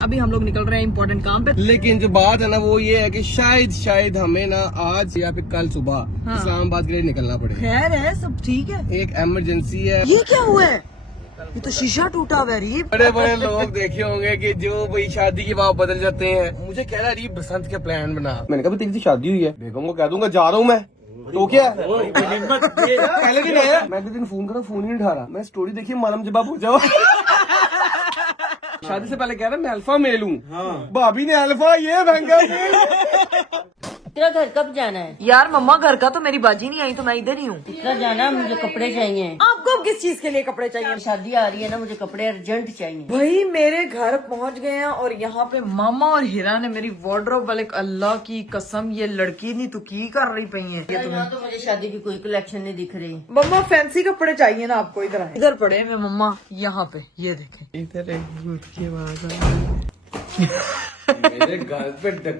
अभी हम लोग निकल रहे हैं इम्पोर्टेंट काम पे। लेकिन जो बात है ना वो ये है कि शायद हमें ना आज या फिर कल सुबह इस्लामाबाद के लिए निकलना पड़ेगा। खैर है, सब ठीक है। एक इमरजेंसी है। ये क्या हुआ है? ये तो शीशा टूटा हुआ है। रीब बड़े बड़े लोग देखे होंगे कि जो भाई शादी के बाद बदल जाते हैं। मुझे कह रहा रीब बसंत के प्लान बना। मैंने कहा तेरी शादी हुई है, बेगम को कह दूंगा जा रहा हूँ मैं। तो क्या पहले दिन आया, मैं अगले दिन फोन करा, फोन ही नहीं उठा रहा। मैं स्टोरी देखी मालूम जवाब हो जाओ। शादी से पहले कह रहा मैं अल्फा मेल हूँ। भाभी ने अल्फा ये महंगा। तेरा घर कब जाना है? यार मम्मा घर का तो मेरी बाजी नहीं आई तो मैं इधर ही हूँ। इतना जाना, मुझे कपड़े चाहिए। आपको अब किस चीज के लिए कपड़े चाहिए? शादी आ रही है ना, मुझे कपड़े अर्जेंट चाहिए। भाई मेरे घर पहुंच गए हैं और यहाँ पे मामा और हीरा ने मेरी वार्डरोब वाले, अल्लाह की कसम ये लड़की नहीं तो की कर रही पई है। यहाँ तो मुझे शादी की कोई कलेक्शन नहीं दिख रही। मम्मा फैंसी कपड़े चाहिए ना आपको, इधर पड़े हैं मम्मा, यहाँ पे ये देखें। इधर की आवाज मेरे घर पे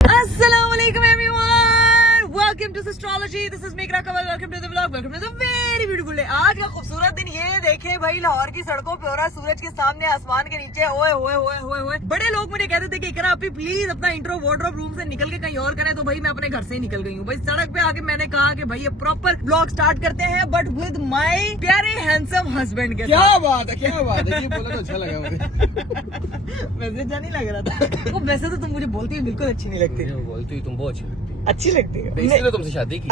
Assalamualaikum everyone, welcome to Astrology. This is Meghra Kanwal. Welcome to the vlog. Welcome to the very beautiful day. आज का खूबसूरत दिन ये देखे भाई, लाहौर की सड़कों पे हो रहा है, सूरज के सामने, आसमान के नीचे। ओए ओए ओए ओए ओए। बड़े लोग मुझे कहते थे कि इकरा आप प्लीज अपना इंट्रो वार्डरोब रूम से निकल के कहीं और करें, तो भाई मैं अपने घर से ही निकल गई हूँ। भाई सड़क पे आके मैंने कहा कि भाई ये प्रॉपर ब्लॉग स्टार्ट करते हैं, बट विद माय प्यारे हैंडसम हस्बैंड के। क्या बात है ये बोला तो अच्छा लगा मुझे। वैसे अच्छा नहीं लग रहा था। वो वैसे तो तुम मुझे बोलती है बिल्कुल अच्छी नहीं लगती। बोलती हुई तुम बहुत अच्छी लगती है, इसलिए तुमसे शादी की।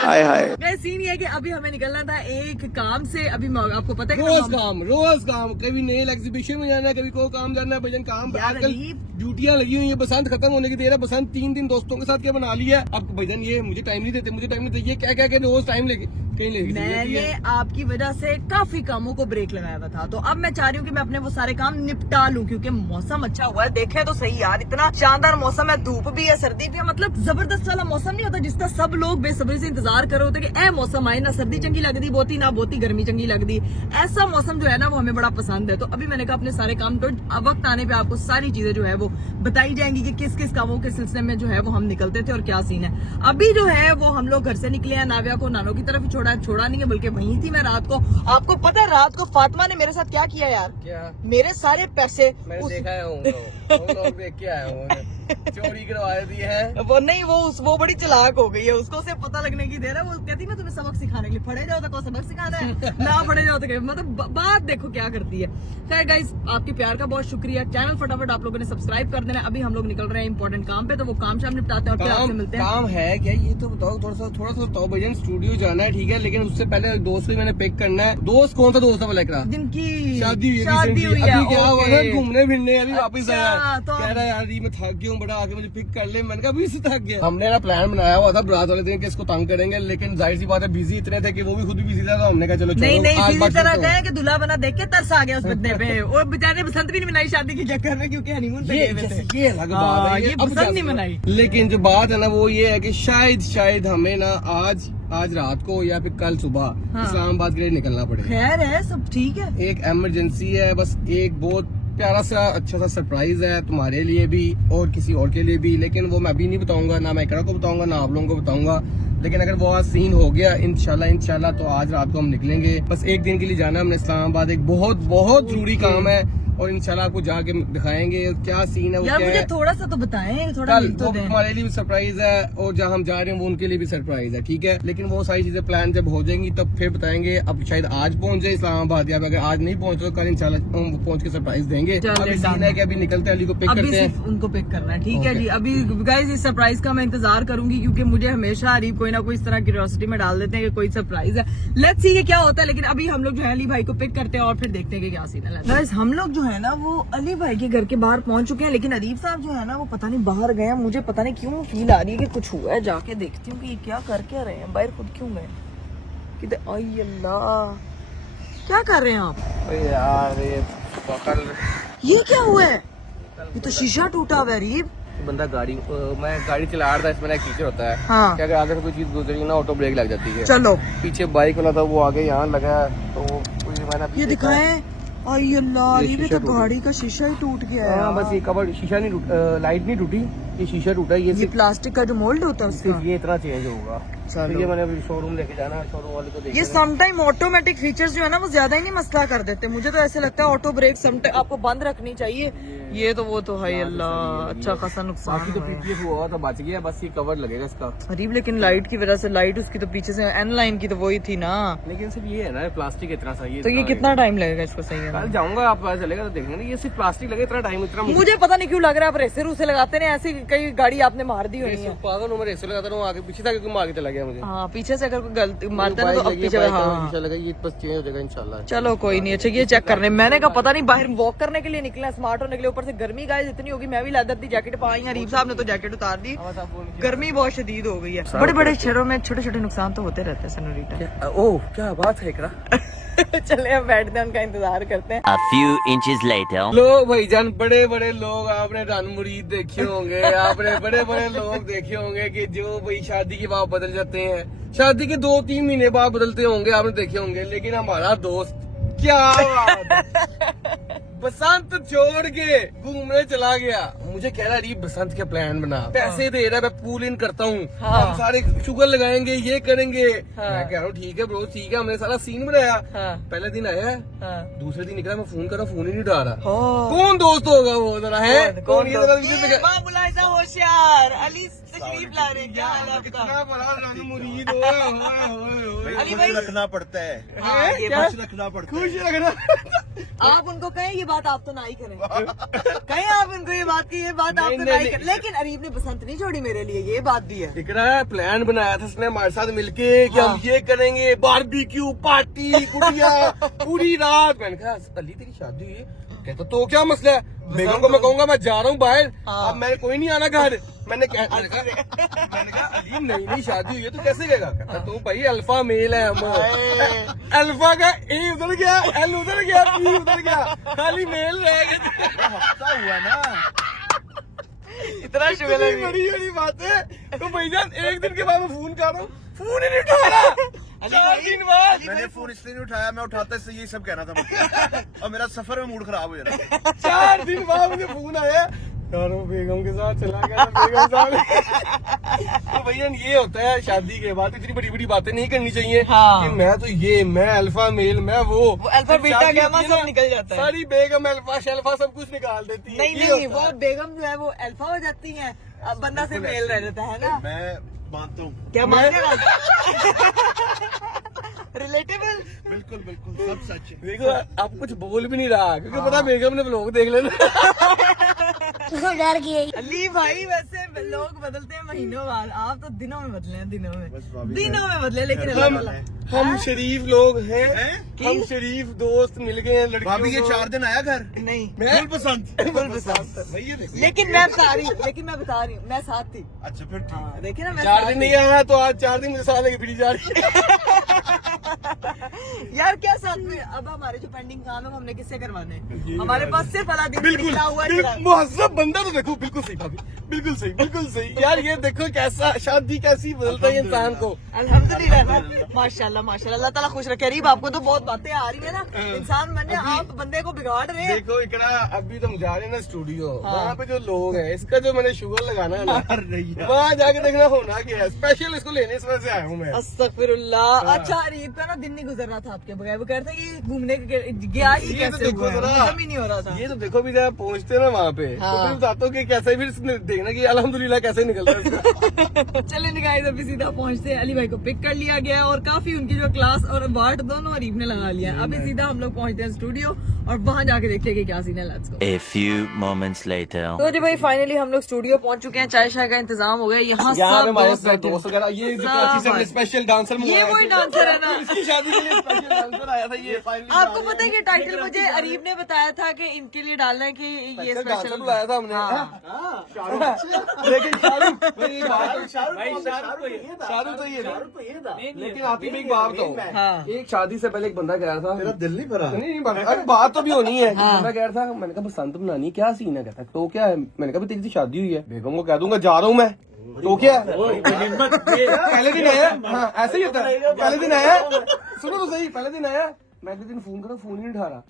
हाय सीन ये है कि अभी हमें निकलना था एक काम से। अभी आपको पता है रोज काम, कभी नेल एग्जीबिशन में जाना है, कभी को काम जाना है। भजन काम आजकल ड्यूटियां लगी हुई है। बसंत खत्म होने की देर है। बसंत 3 दिन दोस्तों के साथ क्या बना लिया। अब भजन ये मुझे टाइम नहीं देते, ये क्या क्या रोज टाइम लेके कहीं लेके। मैंने आपकी वजह से काफी कामों को ब्रेक लगाया हुआ था, तो अब मैं चाह रही हूँ कि मैं अपने वो सारे काम निपटा लूं, क्योंकि मौसम अच्छा हुआ है। देखे तो सही यार, इतना शानदार मौसम है, धूप भी है, सर्दी भी है, मतलब जबरदस्त वाला मौसम नहीं होता जिसका सब लोग बेसब्री से इंतजार कर रहे होते कि ए मौसम आए, ना सर्दी चंगी लगती बहुती, ना बहुती गर्मी चंगी लगती। ऐसा मौसम जो है ना वो हमें बड़ा पसंद है। तो अभी मैंने कहा अपने सारे काम, तो वक्त आने पे आपको सारी चीजें जो है वो बताई जाएंगी कि किस किस कामों के सिलसिले में जो है वो हम निकलते थे और क्या सीन है। अभी जो है वो हम लोग घर से निकले हैं, नाविया को नानो की तरफ ही छोड़ा नहीं है, बल्कि वहीं थी मैं रात को। आपको पता है रात को फातिमा ने मेरे साथ क्या किया यार? क्या? मेरे सारे पैसे देखा है चोरी करवा दी है। वो नहीं, वो बड़ी चालाक हो गई है, उसको उसे पता लगने की देर है। वो कहती मैं तुम्हें सबक सिखाने के लिए, पढ़े जाओ तो को सबक सिखाना है, ना पढ़े जाओ तो मतलब बात देखो क्या करती है। खैर गाइस, आपके प्यार का बहुत शुक्रिया। चैनल फटाफट आप लोगों ने सब्सक्राइब कर देना। अभी हम लोग निकल रहे हैं इंपॉर्टेंट काम पे, तो वो काम शाम निपटाते हैं और फिर आपसे मिलते हैं। काम है क्या ये तो बताओ, थोड़ा सा बताओ। भजन स्टूडियो जाना है ठीक है, लेकिन उससे पहले दोस्त को मैंने पिक करना है। दोस्त कौन सा दोस्त है बोला? जिनकी शादी हुई है। अभी क्या हुआ, घूमने फिरने अभी वापस आया। कह रहा है यार मैं थक गया हूँ, बड़ा आके मुझे पिक कर ले। मैंने कहा अभी इसी थक गया। हमने ना प्लान बनाया हुआ था बारात वाले दिन कि इसको तंग करेंगे, लेकिन जाहिर सी बात है बिजी इतने थे कि वो भी खुद भी बिजी था। तो हमने कहा चलो नहीं इसी तरह गए कि दूल्हा बना देख के तरस आ गया उस बंदे पे। और बेचारे बसंत भी नहीं मनाई शादी के चक्कर में, क्योंकि हनीमून पे गए थे। ये अलग बात है, ये बसंत नहीं मनाई। लेकिन जो बात है ना वो ये है कि शायद हमें ना आज रात को या फिर कल सुबह इस्लामाबाद के लिए निकलना पड़ेगा। खैर है, सब ठीक है। एक इमरजेंसी है, बस एक बहुत प्यारा सा अच्छा सा सरप्राइज है तुम्हारे लिए भी और किसी और के लिए भी, लेकिन वो मैं अभी नहीं बताऊंगा, ना मैं इकरा को बताऊंगा, ना आप लोगों को बताऊंगा। लेकिन अगर वो आज सीन हो गया इंशाल्लाह तो आज रात को हम निकलेंगे। बस एक दिन के लिए जाना है हमने इस्लामाबाद, एक बहुत जरूरी काम है और इंशाल्लाह आपको जाके दिखाएंगे क्या सीन है। वो यार क्या मुझे है थोड़ा सा तो बताएं, थोड़ा तो हमारे लिए भी सरप्राइज है और जहाँ हम जा रहे हैं वो उनके लिए भी सरप्राइज है, ठीक है। लेकिन वो सारी चीजें प्लान जब हो जाएंगी तब फिर बताएंगे। अब शायद आज पहुंचे इस्लामाबाद, या अगर आज नहीं पहुंचे तो कल इंशाल्लाह पहुंच के सरप्राइज देंगे। अभी सीन है कि अभी निकलते हैं, अली को पिक करते हैं, उनको पिक करना है, ठीक है जी। अभी गाइस इस सरप्राइज का मैं इंतजार करूंगी, क्योंकि मुझे हमेशा अरीब कोई ना कोई इस तरह क्यूरियोसिटी में डाल देते हैं कि कोई सरप्राइज है। लेट्स सी क्या होता है। लेकिन अभी हम लोग जो है अली भाई को पिक करते हैं और फिर देखते हैं कि क्या सीन है। गाइस हम लोग जो है ना वो अली भाई के घर के बाहर पहुंच चुके हैं, लेकिन अरीब साहब जो है ना वो पता नहीं बाहर गए हैं। मुझे पता नहीं क्यों फील आ रही है कि कुछ हुआ है। जाके देखती हूँ कि ये क्या कर क्या रहे हैं, बाहर खुद क्यों गए किधर। आई अल्लाह, क्या कर रहे हैं आप? यार ये क्या हुआ है? ये तो शीशा टूटा हुआ है अरीब। बंदा मैं गाड़ी चला रहा था, इसमें एक फीचर होता है हाँ। क्या, अगर आगे से कोई चीज गुजरी ना ऑटो ब्रेक लग जाती है। चलो पीछे बाइक वाला था वो आगे यहाँ लगा है, तो ये दिखाएं। आई अल्लाह, ये ये भी शीशा तो टूट गाड़ी का शीशा ही टूट गया है। हाँ बस ये कवर शीशा नहीं लाइट नहीं टूटी, ये शीशा टूटा। ये प्लास्टिक का जो मोल्ड होता है उसका। ये इतना चेंज होगा। तो ये मैंने अभी शोरूम लेके जाना है, शोरूम वाले को ये समटाइम ऑटोमेटिक फीचर्स जो है ना वो ज्यादा ही नहीं मसला कर देते। मुझे तो ऐसे लगता है ऑटो ब्रेक समटाइम आपको बंद रखनी चाहिए। ये तो वो तो है अल्लाह, अच्छा खासा नुकसान बाकी तो पीपीएफ हुआ तो बच गया, बस ये कवर लगेगा इसका। गरीब, लेकिन लाइट की वजह से लाइट उसकी तो पीछे से एन लाइन की तो वही थी ना। लेकिन सिर्फ ये है ना प्लास्टिक इतना सही है। तो ये कितना टाइम लगेगा इसको सही है? कल जाऊंगा, आप पता चलेगा तो देखेंगे। ये सिर्फ प्लास्टिक लगे इतना टाइम, इतना मुझे पता नहीं क्यों लग रहा है आप रेसर उसे लगाते हैं, ऐसी कई गाड़ी आपने मार दी हुई है। पागल उम्र ऐसे लगाता हूँ, आगे पीछे तक मार के चला गया मुझे। हाँ, पीछे से अगर कोई गलती मारते हैं ना तो अब पीछे। हाँ लगा, ये बस चेंज हो जाएगा इंशाल्लाह। चलो कोई नहीं। अच्छा ये चेक करने मैंने कहा पता नहीं बाहर वॉक करने के लिए निकले, स्मार्ट होने के लिए, ऊपर से गर्मी गाइस इतनी होगी। मैं भी लेदर दी जैकेट पाई है, अरीब साहब ने तो जैकेट उतार दी, गर्मी बहुत शदीद हो गई है। बड़े बड़े शहरों में छोटे छोटे नुकसान तो होते रहते हैं सनोरीटा। ओह क्या बात है इकरा। चले अब बैठते हैं, उनका इंतजार करते हैं। A few inches later. लो भाईजान, बड़े बड़े लोग आपने रन मुरीद देखे होंगे, आपने बड़े बड़े लोग देखे होंगे कि जो भाई शादी के बाद बदल जाते हैं, शादी के 2-3 महीने बाद बदलते होंगे, आपने देखे होंगे। लेकिन हमारा दोस्त क्या बसंत छोड़ के घूमने चला गया। मुझे कह रहा है बसंत के प्लान बना, पैसे दे रहा है, मैं पूल इन करता हूँ, हम सारे शुगर लगाएंगे, ये करेंगे। मैं कह रहा हूँ ठीक है ब्रो, ठीक है, हमने सारा सीन बनाया। पहले दिन आया, दूसरे दिन निकला, मैं फोन कर रहा, फोन ही नहीं उठा रहा। कौन दोस्त होगा वो जरा है? कौन ये जरा होशियार अली तशरीफ ला रहे हैं। क्या हाल है आपका? कितना बड़ा रन मुरीद हो। अली भाई रखना पड़ता है, क्या? खुश रखना पड़ता खुश रखना। आप उनको कहें ये बात आप तो ना ही करें। कहें आप उनको ये बात की, ये बात आप तो ना ही करें। लेकिन अरीब ने बसंत नहीं छोड़ी मेरे लिए, ये बात भी है। दिख रहा है प्लान बनाया था उसने हमारे साथ मिलके कि हम ये करेंगे, बारबेक्यू पार्टी, गुड़िया पूरी रात। मैंने कहा अली तेरी शादी हुई है? कहता तो क्या मसला है? बेगम को मैं कहूंगा मैं जा रहा हूँ बाहर, अब मैंने कोई नहीं आना घर। मैंने कहा अली नहीं शादी हुई है तो कैसे कहेगा? कहता तो भाई अल्फा मेल है हम। अल्फा का ए उधर गया, एल उधर गया, पी उधर गया, खाली मेल रह गया। हफ्ता हुआ ना। इतना शुगर है। बड़ी बड़ी बात है। तो भाईजान एक दिन के बाद मैं फोन कर रहा हूँ, फोन ही नहीं उठा रहा। 4 दिन बाद मैंने फोन इसलिए नहीं उठाया, मैं उठाता इससे यही सब कहना था मुझे। और मेरा सफर में मूड खराब हो जाता। 4 दिन बाद मुझे फोन आया, यार वो बेगम के साथ चला गया था, बेगम साथ। तो भैया ये होता है शादी के बाद, इतनी बड़ी बड़ी बातें नहीं करनी चाहिए। हाँ। कि मैं तो ये, मैं अल्फा मेल, मैं वो अल्फा बीटा शादी गामा होती है सब ना, निकल जाता है। सारी बेगम अल्फा शेल्फा सब कुछ निकाल देती है। नहीं ये नहीं, होता वो है। बेगम जो है वो अल्फा हो जाती है, अब बंदा से मेल रह जाता है ना। मैं मानता हूँ, क्या मानेगा? रिलेटेबल। बिल्कुल बिल्कुल सब सच है। देखो अब कुछ बोल भी नहीं रहा, क्योंकि पता बेगम ने व्लॉग देख लेना। डर गई। अली भाई वैसे लोग बदलते हैं महीनों बाद, आप तो दिनों में बदले हैं, दिनों में बस भाभी दिनों में बदले। लेकिन अल्लाह ताला हम शरीफ लोग हैं, हैं? हम शरीफ दोस्त मिल गए हैं लड़कियों भाभी ये को। 4 दिन आया घर, नहीं मैं फुल पसंद। फुल पसंद। भाई ये देखो। लेकिन मैं बता रही हूँ, मैं साथ थी। अच्छा फिर ठीक। हाँ, देखिए ना मैं 4 साथ दिन थी। नहीं आया तो आज 4 दिन मुझे साथ लेके फिरी जा रही है। यार क्या साथ में, अब हमारे जो पेंडिंग काम है वो हमने किससे करवाने हैं? हमारे पास सिर्फ अला दिन बिल्कुल निकला हुआ है। बिल्कुल, मुहज्जब बंदा तो देखो, बिल्कुल सही भाभी, बिल्कुल सही, बिल्कुल सही। यार ये देखो कैसा शादी कैसी बदलता है इंसान को। अल्हम्दुलिल्लाह ना, माशाल्लाह माशाल्लाह, अल्लाह ताला खुश रखे। अरीब आपको तो बहुत बातें आ रही है ना, इंसान बनने आप बंदे को बिगाड़ रहे हैं। देखो इकरा, अभी तुम जा रहे हैं ना स्टूडियो, वहाँ पे जो लोग हैं, इसका जो मैंने शुगर लगाना है ना, वहाँ जाके देखना होना क्या है। स्पेशल इसको लेने इस वजह से आया हूँ मैं। अस्तगफिरुल्लाह। अच्छा अरीब का ना दिन नहीं गुजर रहा था आपके बगैर, वो कहते हैं कि घूमने गया ही ये तो कैसे देखो हुआ है, जरा, मौसम ही नहीं हो रहा था। ये तो देखो भी जब पहुँचते हैं ना वहाँ पे, तो हाँ। फिर बताता हूँ कि कैसे फिर देखना कि अल्हम्दुलिल्लाह कैसे निकलता है इसका। चले गाइस अभी सीधा पहुंचते हैं। अली भाई को पिक कर लिया गया और काफी उनकी जो क्लास और अवार्ड दोनों अरीब ने लगा लिया। अभी सीधा हम लोग पहुंचते हैं स्टूडियो और वहां जाके देखते हैं कि क्या सीन है। Let's go. A few moments later. तो जी भाई फाइनली हम लोग स्टूडियो पहुंच चुके हैं, चाय शाय का इंतजाम हो गया। यहाँ यहाँ पे सब हमारे दोस्त बैठे दोस्त हैं। वगैरह, ये जो सब कराची से हमने भाई। स्पेशल डांसर ये मंगवाया वही था। डांसर है ना। इसकी शादी के लिए स्पेशल डांसर आया था ये। आपको पता है कि टाइटल मुझे अरीब ने बताया था कि इनके लिए डालना है कि ये डांसर स्पेशल बुलाया था हमने। हाँ। लेकिन शाहरुख तो ये था, लेकिन आतिफ एक बात तो हाँ। एक शादी से पहले एक बंदा कह रहा था, तेरा दिल नहीं भरा। नहीं नहीं अरे बात तो भी होनी है। बंदा कह रहा था, मैंने कहा बसंत बनानी, क्या सीन है? कहता तो क्या है? मैंने कहा तेरी शादी हुई है, बेगम को कह दूंगा जा रहा हूँ मैं, तो क्या पहले दिन आया। हाँ ऐसे ही होता है, पहले दिन आया, सुनो तो सही, पहले दिन आया, मैं अगले दिन फोन करा, फोन ही नहीं उठा रहा।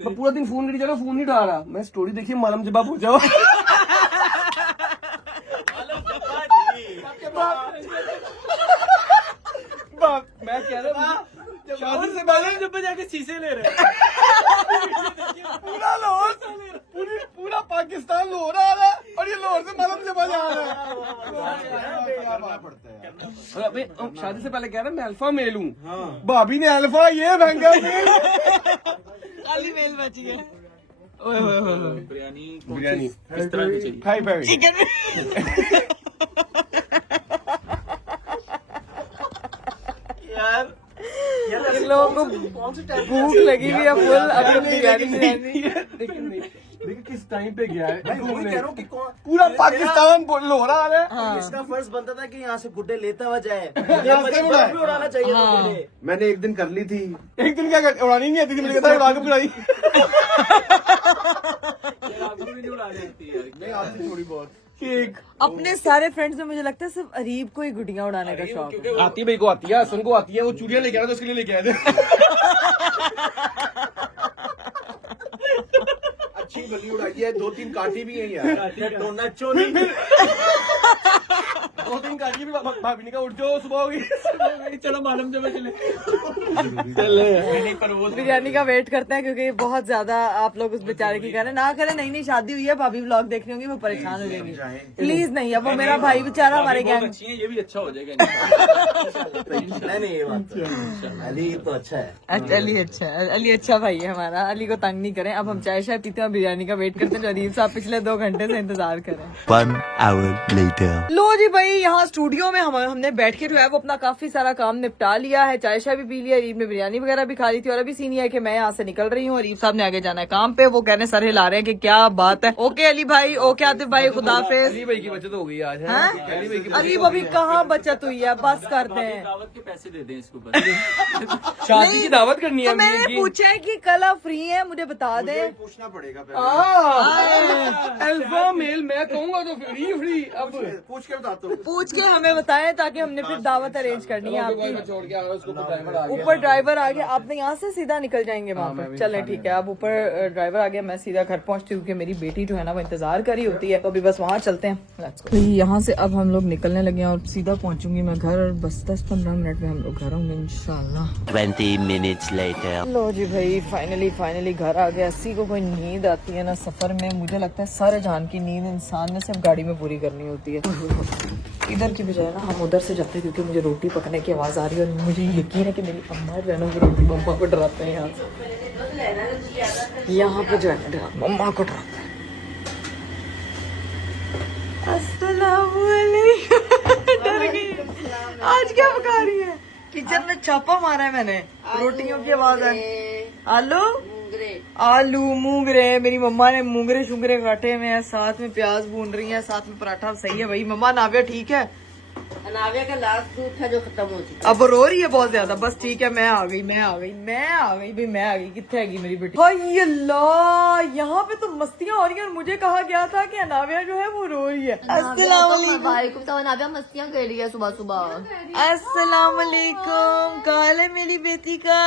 मैं पूरा दिन फोन करी जा रहा हूँ, फोन नहीं उठा रहा। मैं स्टोरी देखी मालूम जब हो जाओ। मैं कह रहा हूँ शादी से पहले जब जाके शीशे ले रहे पूरा लाहौर पूरा पाकिस्तान लाहौर आ रहा है और ये लाहौर से मालूम जब जा रहा है। अबे शादी से पहले कह रहा मैं अल्फा मेल हूँ, भाभी ने अल्फा ये महंगा खाली मेल बची है। बिरयानी किस तरह की चाहिए? हाई फाई चिकन इन लोगों को भूख लगी हुई है फुल। अभी हम बिरयानी देखिए किस टाइम पे गया है घूमने। पूरा पाकिस्तान हो रहा है। इसका फर्ज बनता था कि यहाँ से गुड्डे लेता हुआ जाए, भी उड़ाना चाहिए था गुड्डे। मैंने एक दिन कर ली थी। एक दिन क्या उड़ानी नहीं आती थी, मैंने कहा उड़ा के उड़ाई। नहीं आती थोड़ी बहुत। अपने सारे फ्रेंड्स में मुझे लगता है सिर्फ अरीब को ही गुटियां उड़ाने का शौक है। आती भाई को आती है, हसन को आती है। वो चूड़ियां लेके आया था, उसके लिए लेके आए थे। अच्छी बली उड़ाई है, 2-3 काटी भी है यार। नचो नहीं। 2-3 काटी भी। भाभी ने कहा उठ जाओ, सुबह होगी। चलो मालूम जब चले बिरयानी का वेट करते हैं क्योंकि बहुत ज्यादा आप लोग उस बेचारे की करें ना करें। नहीं शादी हुई है, भाभी व्लॉग देख रही होंगी, वो परेशान हो जाएगी। प्लीज नहीं, अब वो मेरा भाई बेचारा हमारे गैंग। ये भी अच्छा हो जाएगा। नहीं ये बात तो अली तो अच्छा है। अली अच्छा है, अली अच्छा भाई है हमारा। अली को तंग नहीं करें। अब हम चाय शाय पीते हैं और बिरयानी का वेट करते हैं जो अरीब साहब पिछले 2 घंटे से इंतजार करें। 1 hour later. लो जी भाई, यहाँ स्टूडियो में हमने बैठ के जो है वो अपना काफी सारा काम निपटा लिया है। चाय शाय भी पी लिया, अरीब ने बिरयानी वगैरह भी खा ली थी। और अभी सीन ये है कि मैं यहाँ से निकल रही हूँ, अरीब साहब ने आगे जाना है काम पे। वो कहने सर हिला रहे हैं कि क्या बात है। ओके अली भाई, ओके आतिफ भाई, खुदाफिज। अली भाई की बचत हो गई आज। अरीब अभी कहाँ बचत हुई है, बस करते हैं। दावत के पैसे दे दें इसको बस। शादी की दावत करनी है। तो मैंने पूछा है कि कल आप फ्री हैं, मुझे बता दें। पूछना पड़ेगा पहले। अल्फा मेल मैं कहूँगा तो फ्री। अब पूछ के बताता हूँ। पूछ के हमें बताएं ताकि हमने फिर दावत अरेंज करनी है आपकी। छोड़ के आ रहा उसको ड्राइवर आ गया। ऊपर ड्राइवर आ गया, आपने यहाँ से सीधा निकल जाएंगे वहाँ पे। चलें ठीक है, अब ऊपर ड्राइवर आ गया, मैं सीधा घर पहुँचती हूँ क्योंकि मेरी बेटी जो है ना वो इंतजार करी होती है। तो अभी बस वहाँ चलते हैं। तो यहाँ से अब हम लोग निकलने लगे हैं और सीधा पहुँचूंगी मैं घर। और बस 10-15 मिनट में हम लोग घर होंगे इंशाल्लाह। 20 minutes later. लो जी भाई, फाइनली घर आ गया। अस्सी को कोई नींद आती है ना सफर में, मुझे लगता है सारे जान की नींद इंसान ने सिर्फ गाड़ी में पूरी करनी होती है। इधर की बजाय ना हम उधर से जाते हैं क्योंकि मुझे रोटी पकने की आवाज आ रही है और मुझे यकीन है कि मेरी अम्मा रहना वो रोटी मम्मा को डराते हैं। यहाँ पे जो है ना मम्मा को डराते हैं। डर गई। आज क्या पका रही है? किचन में छापा मारा है मैंने, रोटियों की आवाज है। आलू मूंगरे, मेरी मम्मा ने मूंगरे शुंगरे काटे हुए हैं, साथ में प्याज भून रही है, साथ में पराठा। सही है भाई मम्मा। नाविया ठीक है? नाविया का लास्ट दूध था जो खत्म हो चुका। अब रो रही है बहुत ज्यादा। बस ठीक है, मैं आ गई भाई। कितने आएगी मेरी बेटी? हाय अल्लाह, यहाँ पे तो मस्तियाँ हो रही हैं और मुझे कहा गया था कि अनाविया जो है वो रो रही है। भाई को तो नाविया मस्तियाँ कर रही है सुबह। अस्सलाम वालेकुम। क्या हाल है मेरी बेटी का?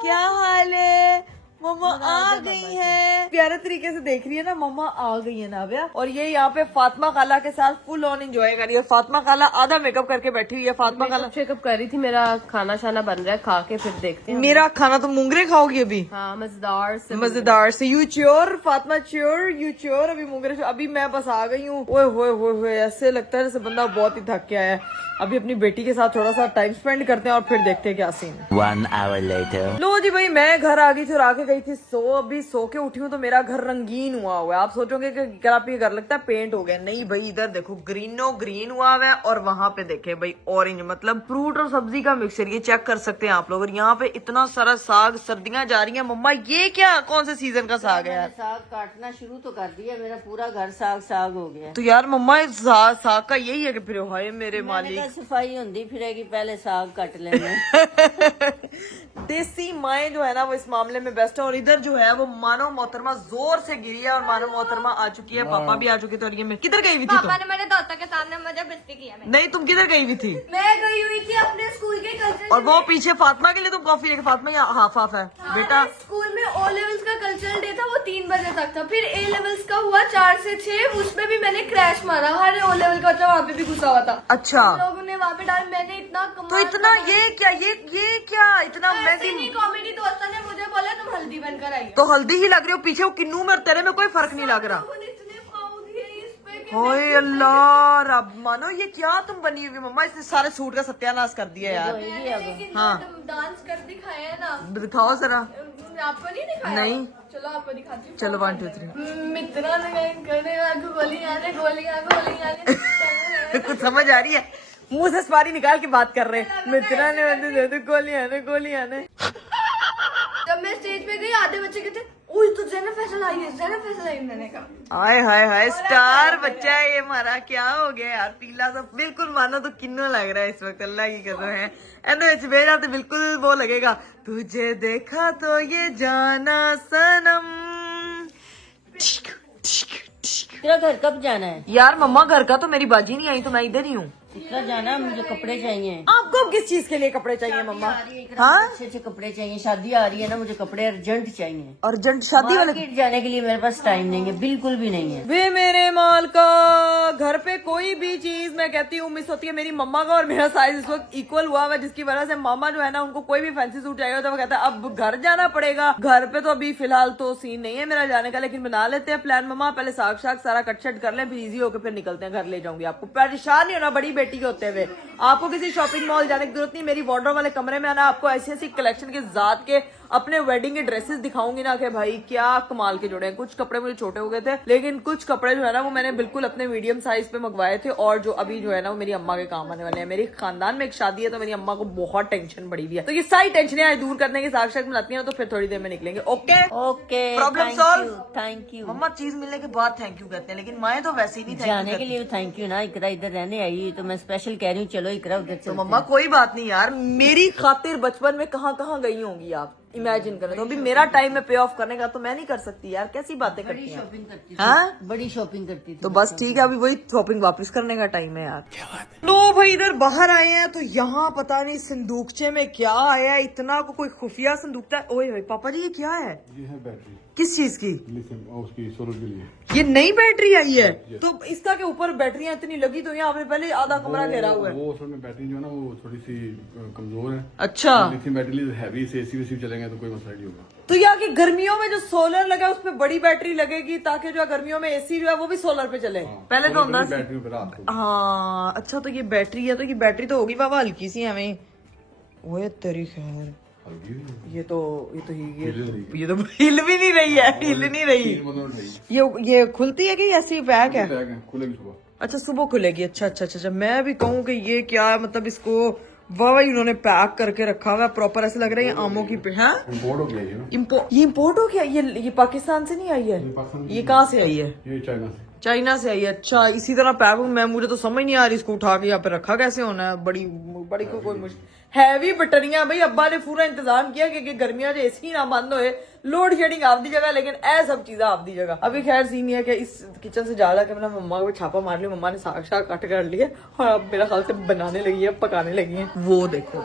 क्या हाल है? मम्मा आ गई है। प्यारे तरीके से देख रही है ना, मम्मा आ गई है नाविया। और ये यहाँ पे फातिमा खाला के साथ फुल ऑन एंजॉय कर रही है। फातिमा खाला आधा मेकअप करके बैठी हुई है। फातिमा खाला चेकअप कर रही थी, मेरा खाना शाना बन रहा है, खा के फिर देखते हैं। मेरा खाना तो मूंगरे खाओगी अभी? हाँ मजेदार से। You sure Fatima? Sure you sure? अभी मूंगरे अभी मैं बस आ गई हूँ। ओए होए ऐसे लगता है जैसे बंदा बहुत ही थक के आया है। अभी अपनी बेटी के साथ थोड़ा सा टाइम स्पेंड करते हैं और फिर देखते हैं क्या सीन है। 1 hour later. लो जी भाई, मैं घर आ गई थी और आके गई थी सो। अभी सो के उठी हूँ तो मेरा घर रंगीन हुआ है। आप सोचोगे कि क्या आपके घर लगता है पेंट हो गया? नहीं भाई, इधर देखो ग्रीन हुआ है और वहां पे देखे भाई ऑरेंज, मतलब फ्रूट और सब्जी का मिक्सचर। ये चेक कर सकते हैं आप लोग। और यहाँ पे इतना सारा साग, सर्दियां जा रही है। मम्मा ये क्या, कौन से सीजन का साग है यार? साग काटना शुरू तो कर दिया, मेरा पूरा घर साग हो गया। तो यार मम्मा साग का यही है कि फिर हाय मेरे मालिक, सफाई होती फिरेगी, पहले साग कट लेंगे। देसी माएँ जो है ना वो इस मामले में बेस्ट जस्ट, और इधर जो है वो मानो मोहतरमा जोर से गिरी है और मानो मोहतरमा आ चुकी है, पापा भी आ चुके थे। और ये मैं किधर गई हुई थी पापा तुम? ने मेरे दादा के सामने मुझे बेइज्जती किया। नहीं, तुम किधर गई हुई थी? मैं गई हुई थी अपने स्कूल के कल्चर। और वो पीछे फातिमा के लिए तुम कॉफी लेके, फातिमा या हाफ हाफ है बेटा। स्कूल में ओ लेवल्स का कल्चरल डे था, वो 3 बजे तक था। फिर ए लेवल्स का हुआ 4 से 6, उसमें भी मैंने क्रैश मारा। हर ओ लेवल का बच्चा वहाँ पे भी घुसा हुआ था। अच्छा, लोगों ने वहाँ पे डाल, मैंने इतना कमाल तो इतना ये क्या इतना मेहंदी। कॉमेडी दोस्तों ने मुझे बोला तुम हल्दी बनकर आई हो। तो हल्दी ही लग रही हो, पीछे वो किन्नू में और तेरे में कोई फर्क नहीं लग रहा। लोगों ने इतने भाव दिए इस पे कि ओए अल्लाह रब, मानो ये क्या तुम बनी हुई मम्मा, इसने सारे सूट का सत्यानाश कर दिया यार। लेकिन हाँ। तुम डांस कर दिखाया है ना, दिखाओ जरा। आपको नहीं दिखाया? नहीं। चलो आपको दिखाती हूँ। चलो 1 2 3। मित्रा ने गोलियां कुछ समझ आ रही है? मुंह से स्पारी निकाल के बात कर रहे हैं। मित्रा ने गोलियां ने। जब मैं स्टेज पे गई, आधे बच्चे कहते ओए तो ज़ैनब फैसल आई है, ज़ैनब फैसल आई है। मैंने कहा हाय हाय हाय, स्टार बच्चा है ये हमारा। क्या हो गया यार, पीला सा बिल्कुल मानो तो किन्नू लग रहा है इस वक्त, अल्लाह की कसम है। एंड भेजा तो बिल्कुल वो लगेगा, तुझे देखा तो ये जाना सनम। तेरा घर कब जाना है? यार मम्मा घर का तो मेरी बाजी नहीं आई, तो मैं इधर ही हूँ। इतना जाना है, मुझे कपड़े चाहिए। आपको अब किस चीज के लिए कपड़े चाहिए मम्मा? हाँ, अच्छे अच्छे कपड़े चाहिए। शादी आ रही है ना, मुझे कपड़े अर्जेंट चाहिए। अर्जेंट शादी वाले? मार्केट जाने के लिए मेरे पास टाइम नहीं है, बिल्कुल भी नहीं है। वे मेरे माल का, घर पे कोई भी चीज मैं कहती हूँ मिस होती है। मेरी मम्मा का और मेरा साइज इस वक्त इक्वल हुआ है, जिसकी वजह से मामा जो है ना, उनको कोई भी फैंसी सूट चाहिए तो वो कहता है अब घर जाना पड़ेगा। घर पे तो अभी फिलहाल तो सीन नहीं है मेरा जाने का, लेकिन बना लेते हैं प्लान मम्मा। पहले साग सारा कट शट कर ले, फिर इजी होकर फिर निकलते हैं। घर ले जाऊंगी आपको, परेशान नहीं होना बड़ी बेटी के होते हुए। आपको किसी शॉपिंग मॉल जाने की जरूरत नहीं। मेरी वार्डरोब वाले कमरे में आना, आपको ऐसी ऐसी कलेक्शन के जात के अपने वेडिंग के ड्रेसेस दिखाऊंगी ना कि भाई क्या कमाल के जोड़े हैं। कुछ कपड़े मुझे छोटे हो गए थे, लेकिन कुछ कपड़े जो है ना वो मैंने बिल्कुल अपने मीडियम साइज पे मंगवाए थे। और जो अभी जो है ना वो मेरी अम्मा के काम आने वाले हैं। मेरी खानदान में एक शादी है, तो मेरी अम्मा को बहुत टेंशन बढ़ी हुई है, तो ये सारी टेंशन आज दूर करने के साथ साथ मिलाती है, तो फिर थोड़ी देर में निकलेंगे। Okay okay, problem solve. Thank you. मम्मा चीज मिलने के बाद थैंक यू कहते हैं, लेकिन माए तो वैसे ही नहीं thank you जाने के कहती। लिए भी थैंक यू ना। इकरा इधर रहने आई है, तो मैं स्पेशल कह रही हूँ चलो इकरा उधर तो चलते मम्मा कोई बात नहीं यार, मेरी खातिर बचपन में कहाँ कहाँ गई होंगी आप, इमेजिन करें। तो अभी मेरा टाइम है पे ऑफ करने का, तो मैं नहीं कर सकती यार, कैसी बातें बड़ी करती हैं। शॉपिंग करती थी। हाँ? बड़ी शॉपिंग करती थी। तो बस ठीक है, अभी वही शॉपिंग वापस करने का टाइम है यार। लो भाई इधर बाहर आए हैं, तो यहाँ पता नहीं संदूकचे में क्या आया है इतना, को कोई खुफिया संदूकता। ओए ओए पापा जी ये क्या है? ये है बैटरी, किस चीज की? लिथियम और उसकी सोलर के लिए। ये नई बैटरी आई है? तो इसका के ऊपर बैटरियां इतनी लगी, तो यहाँ आपने पहले आधा कमरा घेरा हुआ है। वो असल में बैटरी जो है ना वो थोड़ी सी कमजोर है। अच्छा, लिथियम बैटरी हैवी से एसी वेसी चलेंगे तो कोई मसला नहीं होगा। तो यहाँ की गर्मियों में जो सोलर लगा उस पर बड़ी बैटरी लगेगी, ताकि जो है गर्मियों में एसी जो है वो भी सोलर पे चले। पहले तो अंदर से बैटरी पे रात को। हाँ अच्छा, तो ये बैटरी है, तो ये बैटरी तो होगी बाबा हल्की सी हमें। ओए तेरी खैर, ये तो हिल भी नहीं रही है, हिल नहीं रही। ये खुलती है कि ऐसी पैक है? खुलेगी सुबह। अच्छा सुबह खुलेगी। अच्छा। मैं भी कहूँ कि ये क्या है, मतलब इसको वाह इन्होंने पैक करके रखा हुआ है प्रॉपर, ऐसे लग रहा है ये आमों की है। इम्पोर्ट हो गया ये ना। ये इम्पोर्ट हो गया? ये पाकिस्तान से नहीं आई है? ये कहाँ से आई है? ये चाइना से। चाइना से आई है। अच्छा, इसी तरह पैक मैं, मुझे तो समझ नहीं आ रही इसको उठा के यहाँ पे रखा कैसे होना है। बड़ी को कोई मुश्किल। हैवी बैटरियां भाई, अब्बा ने पूरा इंतजाम किया कि गर्मियां जो एसी ना बंद होए, लोड शेडिंग आपदी जगह, लेकिन ऐ सब चीजें आपदी जगह। अभी खैर सीन ये है कि इस किचन से जा के मैंने मम्मा को छापा मार लिया। मम्मा ने साग कट कर लिया और अब मेरा ख्याल से बनाने लगी है, पकाने लगी है। वो देखो,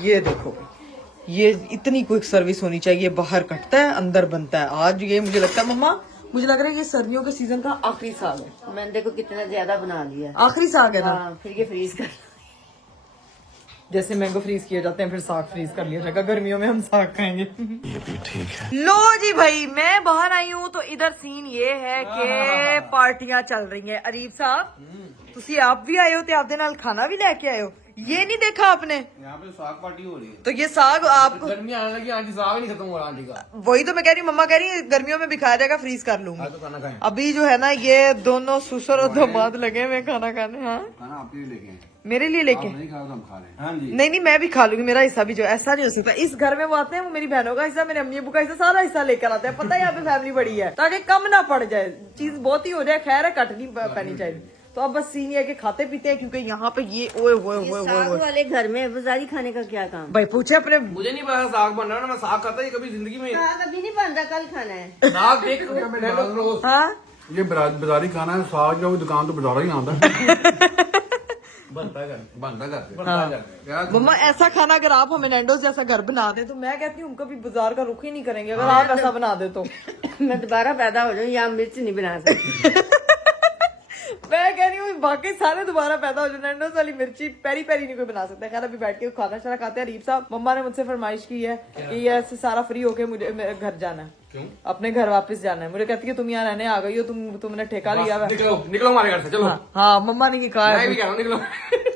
ये देखो, ये इतनी क्विक सर्विस होनी चाहिए। बाहर कटता है, अंदर बनता है। आज ये मुझे लगता है मम्मा, मुझे लग रहा है ये सर्दियों के सीजन का आखिरी साग है। मैंने देखो कितना ज्यादा बना लिया। आखिरी साग है ना? हाँ, फिर ये फ्रीज कर। जैसे मैंगो फ्रीज किए जाते हैं, फिर साग फ्रीज कर लिया जाएगा। गर्मियों में हम साग खाएंगे। ये भी ठीक है। लो जी भाई, मैं बाहर आई हूँ, तो इधर सीन ये है कि पार्टियां चल रही हैं। अरीब साहब, तुसी आप भी आए हो, ते आपदे नाल खाना भी लेके आए हो। ये नहीं देखा आपने? यहाँ पे साग पार्टी हो रही है। तो ये साग आपको गर्मी आने लगी, आंटी साग नहीं खत्म हो रहा आंटी का। वही तो मैं कह रही हूँ, मम्मा कह रही है गर्मियों में भी खाया जाएगा, फ्रीज कर लूंगी। तो खाना खाएं। अभी जो है ना ये दोनों ससुर और दामाद लगे हुए खाना खाने। हाँ खाना आपके लिए लेके आए। मेरे लिए लेके? आप नहीं खाओ तो हम खा रहे हैं। हाँ जी। नहीं मैं भी खा लूंगी, मेरा हिस्सा भी जो ऐसा नहीं हो सकता। इस घर में वो आते हैं, वो मेरी बहनों का हिस्सा, मेरे अम्मी अबू का हिस्सा, सारा हिस्सा लेकर आते हैं। पता है यहाँ पे फैमिली बड़ी है, ताकि कम ना पड़ जाए, चीज बहुत ही हो जाए। खैर है, कट नहीं पैनी चाहिए। तो अब बस सीन ये है कि खाते पीते हैं, क्योंकि यहाँ पे ये ओए ओए ये ओए साग ओए वाले घर में बाजारी खाने का क्या काम? भाई पूछे अपने। मुझे नहीं पता साग बन रहा ना, मैं साग खाता ही कभी जिंदगी में। साग अभी नहीं बन रहा, कल खाना है। साग देख हाँ ये बाजारी खाना है, साग जो दुकान तो बाजार ही आता है। बनता कर यार। मम्मा ऐसा खाना अगर आप हमें नैंडोस जैसा घर बना दे तो मैं कहती हूँ हम कभी बाजार का रुख ही नहीं करेंगे, अगर आप ऐसा बना दे तो। मैं दोबारा पैदा हो जाऊँ या मिर्च नहीं बना सकती। मैं कह रही हूँ बाकी सारे दोबारा पैदा हो जाए, नैंडोस वाली मिर्ची पेरी पेरी नहीं कोई बना सकता। खैर अभी बैठ के खाना शाना खाते हैं। रीप साहब मम्मा ने मुझसे फरमाइश की है कि ये ऐसे सारा फ्री होके मुझे मेरे घर जाना है। क्यों? अपने घर वापस जाना है। मुझे कहती है तुम यहाँ रहने आ गई हो, तुमने ठेका लिया हुआ है। निकलो हमारे घर से, चलो। हाँ मम्मा ने कहा मैं है। भी कह रहा हूँ निकलो।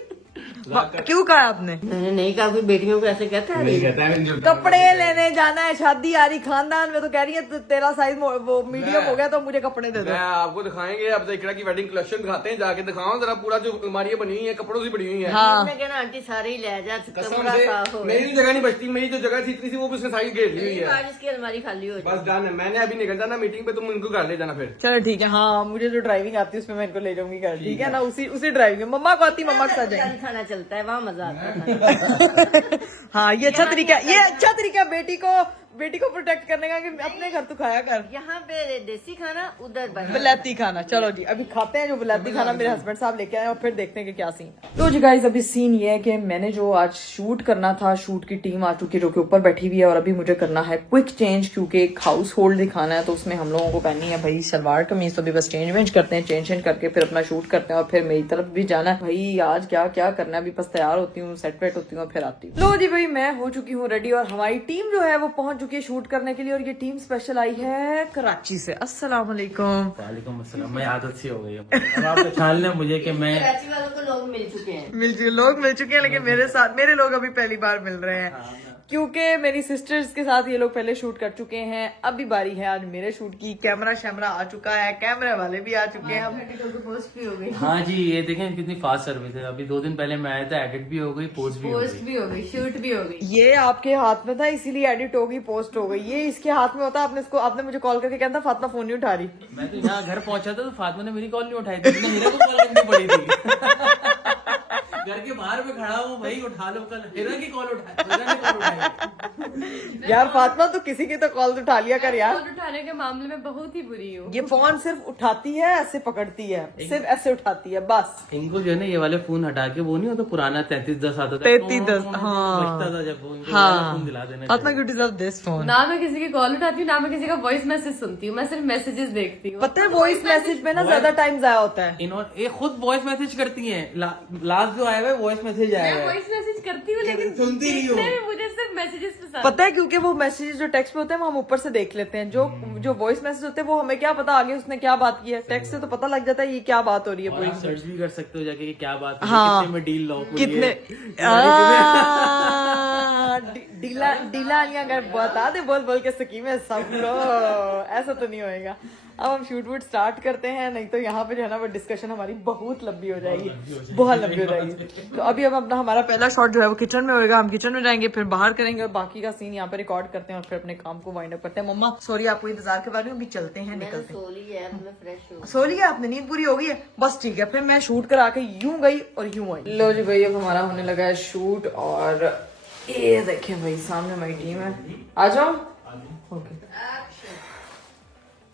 क्यों कहा आपने? मैंने नहीं कहा, कोई बेटियों को ऐसे कहता है। कपड़े लेने जाना है, शादी आ रही खानदान में, तो कह रही है तेरा साइज वो मीडियम हो गया तो मुझे कपड़े दे दो। मैं आपको दिखाएंगे अब इकरा की वेडिंग कलेक्शन दिखाते हैं, जाके दिखाओ जरा पूरा जो अलमारियां बनी हुई है कपड़ों से बनी हुई है। हाँ मैं कहना आंटी सारे ही ले जा, कसम कमरा से साफ हो। मेरी जगह नहीं बचती, मेरी जो जगह थी इतनी सी वो भी उसने सारी घेर ली हुई है। आज इसकी अलमारी खाली हो बस डन है, मैंने अभी निकल जाना मीटिंग पे, तुम इनको घर ले जाना फिर। चलो ठीक है। हाँ मुझे जो ड्राइविंग आती है उसमें मैं इनको ले जाऊंगी घर, ठीक है ना? उसी ड्राइविंग में मम्मा को आती, मम्मा के साथ जाएंगे। खाना चलता है वहाँ, मजा आता है। हाँ ये अच्छा तरीका है, ये अच्छा तरीका है बेटी को प्रोटेक्ट करने का कि अपने घर तो खाया कर। यहाँ पे देसी खाना, उधर बिलाती खाना। चलो जी अभी खाते हैं जो बिलाती खाना मेरे हस्बैंड साहब लेके आए और फिर देखते हैं कि क्या सीन है। तो जी गाइस अभी सीन ये है कि मैंने जो आज शूट करना था, शूट की टीम आ चुकी है जो कि ऊपर बैठी हुई है, और अभी मुझे करना है क्विक चेंज क्योंकि एक हाउस होल्ड दिखाना है। तो उसमें हम लोगों को पहननी है भाई सलवार कमीज, तो अभी बस चेंज करते हैं, चेंज करके फिर अपना शूट करते हैं और फिर मेरी तरफ भी जाना है भाई। आज क्या क्या करना है, अभी बस तैयार होती हूँ, सेट वेट होती हूँ और फिर आती हूँ। लो जी भाई मैं हो चुकी हूँ रेडी और हमारी टीम जो है वो पहुंच चुकी है शूट करने के लिए, और ये टीम स्पेशल आई है कराची से। अस्सलाम वालेकुम। वालेकुम अस्सलाम। मैं आदत सी हो गई है, अब आप पहचान लें मुझे कि मैं कराची वालों को लोग मिल चुके हैं। लोग मिल चुके हैं, लेकिन मेरे लोग अभी पहली बार मिल रहे हैं क्योंकि मेरी सिस्टर्स के साथ ये लोग पहले शूट कर चुके हैं। अभी बारी है आज मेरे शूट की। कैमरा शैमरा आ चुका है, कैमरे वाले भी आ चुके हैं। पोस्ट भी हो गई। हाँ जी ये देखें कितनी फास्ट सर्विस है। अभी 2 दिन पहले मैं आया था, एडिट भी हो गई, पोस्ट भी हो पोस्ट गई। भी हो गई, शूट भी हो गई। ये आपके हाथ में था इसीलिए एडिट हो गई, पोस्ट हो गई। ये इसके हाथ में होता। आपने मुझे कॉल करके कहता फातिमा फोन नहीं उठा रही। मैं तो यहाँ घर पहुंचा था तो फातिमा ने मेरी कॉल नहीं उठाई थी, मैंने हीरा को कॉल करनी पड़ी थी। घर के बाहर में खड़ा हूँ भाई, उठा लो कल। हीरा की कॉल उठाई। यार फातिमा तो किसी की तो कॉल उठा लिया कर यार। फोन उठाने के मामले में बहुत ही बुरी हूँ। ये फोन सिर्फ उठाती है, ऐसे पकड़ती है, सिर्फ ऐसे उठाती है बस। इनको जो है ना ये वाले फोन हटा के, वो नहीं होता पुराना 3310 आता था, 3310 हाँ बचता था जब फोन, फोन दिला देना। फातिमा क्यों डिजर्व दिस फोन? ना मैं किसी की कॉल उठाती हूँ, ना मैं किसी का वॉइस मैसेज सुनती हूँ, मैं सिर्फ मैसेजेस देखती हूँ। पता है वॉइस मैसेज में ना ज्यादा टाइम जाया होता है। इन्होंने ये खुद वॉइस मैसेज करती हैं। लास्ट जो आया है वॉइस मैसेज आया मैं है। वॉइस मैसेज करती हूँ लेकिन सुनती नहीं हो। देखने में मुझे सिर्फ मैसेजेस पसंद। पता है क्योंकि वो मैसेज जो टेक्स्ट पे होते हैं वो हम ऊपर से देख लेते हैं, जो वॉइस मैसेज होते हैं वो हमें क्या पता आगे उसने क्या बात की है। टेक्स्ट से तो पता लग जाता है ये क्या बात हो रही है पूरी। सर्च भी कर सकते हो जाके कि क्या बात है, हाँ। कितने में डील लॉक हुई कितने है। डीला अगर बता दे बोल के सकी में सब लो, ऐसा तो नहीं होएगा। अब हम शूट वूट स्टार्ट करते हैं, नहीं तो यहाँ पे जो है ना वो डिस्कशन हमारी बहुत लंबी हो जाएगी, बहुत लंबी हो जाएगी। तो अभी हम अपना हमारा पहला शॉट जो है वो किचन में होगा। हम किचन में जाएंगे, फिर बाहर करेंगे और बाकी का सीन यहाँ पे रिकॉर्ड करते हैं और फिर अपने काम को वाइंड अप करते हैं। मम्मा सॉरी आपको इंतजार के बारे में, अभी चलते हैं, निकलते हैं। सोली है, मैं फ्रेश हो। सो लिया आपने, नींद पूरी हो गई है? बस ठीक है, फिर मैं शूट करा के यूं गई और यूं आई। लो जी भाई अब हमारा होने लगा है शूट, और ये देखें भाई सामने हमारी टीम है। आ जाओ। ओके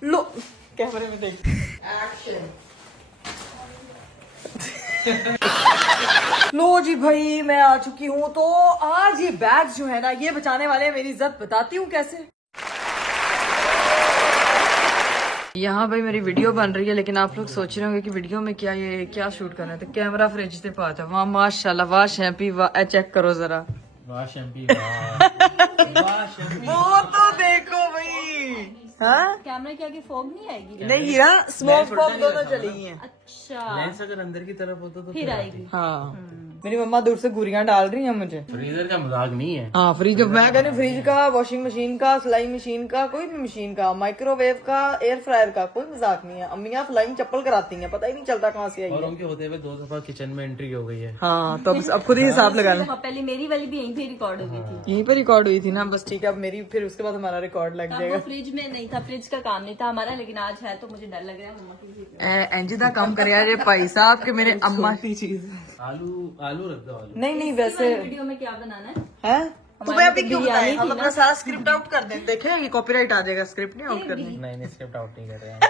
लो कैमरे में देख। लो जी भाई मैं आ चुकी हूँ। तो आज ये बैग्स जो है ना ये बचाने वाले हैं मेरी इज्जत। बताती हूँ कैसे। यहाँ भाई मेरी वीडियो बन रही है, लेकिन आप लोग सोच रहे होंगे कि वीडियो में क्या शूट करना है। तो कैमरा फ्रिज से पाता है वहाँ, माशाल्लाह वाह शैम्पी वाह, चेक करो जरा। वाह शैम्पी वाह शैम्पी। वो तो देखो भाई। हाँ कैमरा के आगे फॉग नहीं आएगी? नहीं यार स्मोक फॉग दोनों चली हैं। अच्छा लेंस अगर अंदर की तरफ होता तो फिर आएगी। हाँ मेरी मम्मा दूर से गुरियां डाल रही हैं मुझे। फ्रीजर का मजाक नहीं है। हाँ फ्रिज, मैं कह रही हूँ फ्रिज का, वॉशिंग मशीन का, सिलाई मशीन का, कोई भी मशीन का, माइक्रोवेव का, एयर फ्रायर का, कोई मजाक नहीं है। अम्मियाँ फ्लाइंग चप्पल कराती हैं, पता ही नहीं चलता कहाँ से आई और है। उनके होते हुए 2 दफा किचन में एंट्री हो गई है। हाँ तो अब खुद ही हिसाब लगा लें। पहले मेरी वाली भी यहीं पे रिकॉर्ड हो गई थी। यहीं पे रिकॉर्ड हुई थी ना, बस ठीक है। अब मेरी फिर उसके बाद हमारा रिकॉर्ड लग वो जाएगा। फ्रिज में नहीं था, फ्रिज का काम नहीं था हमारा, लेकिन आज है तो मुझे डर लग रहा है मम्मा की। एंजिदा काम करे यार ये भाई साहब के मेरे अम्मा की चीज। आलू रख दो। आलू नहीं वैसे वीडियो में क्या बनाना है? है तुम्हें अभी क्यों बताएं? हम अपना सारा स्क्रिप्ट आउट कर दें, देखें ये कॉपीराइट आ जाएगा। स्क्रिप्ट नहीं आउट करनी। नहीं स्क्रिप्ट आउट नहीं कर रहे हैं।